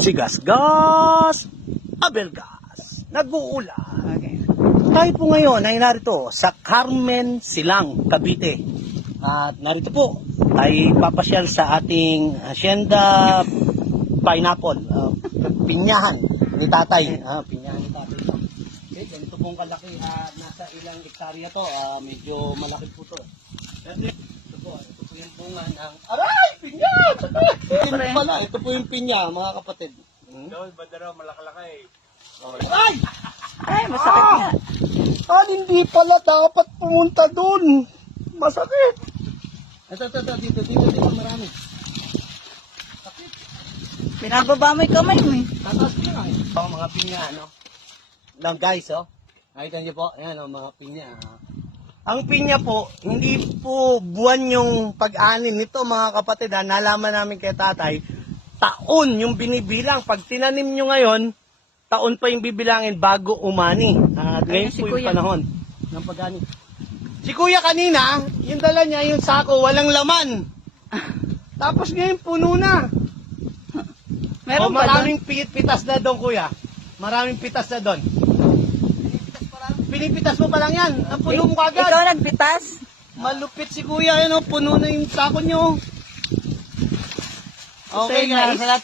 si Gasgas Abelgas nag-uulan. Okay. Tayo po ngayon ay narito sa Carmen Silang, Cavite. At narito po ay papasyal sa ating Hacienda Pineapple, pinyahan ni tatay. Pinyahan ni tatay. Okay, ganito pong kalaki, nasa ilang hektarya to, medyo malaki po to. Ito po yung bunga ng, aray, pinya! Ito po yung pinya, mga kapatid. Doon, banda raw, malakalaki. Aray! Ay, masakit nga. Hindi pala dapat pumunta dun. Masakit. Ito, dito, marami. Sakit. Pinababa mo yung kamay mo eh. Tataas ko na eh. Mga pinya, ano? Lang guys, oh. Nakita niyo po, ayan, mga pinya. Ang pinya po, hindi po buwan yung pag-anim nito, mga kapatid. Nalaman namin kay tatay, taon yung binibilang. Pag tinanim nyo ngayon, taon pa yung bibilangin bago umani. Ngayon si po yung Kuya. panahon ng pag-ani. Si Kuya kanina, yung dala niya, yung sako, walang laman. Tapos ngayon puno na. Meron ba doon? Maraming pitas na doon, Kuya. Maraming pitas na doon. Pinipitas mo pa lang yan. Ang puno mo kagad. Ikaw nagpitas? Malupit si Kuya, puno na yung sako nyo. Okay Say guys, nice. sa lahat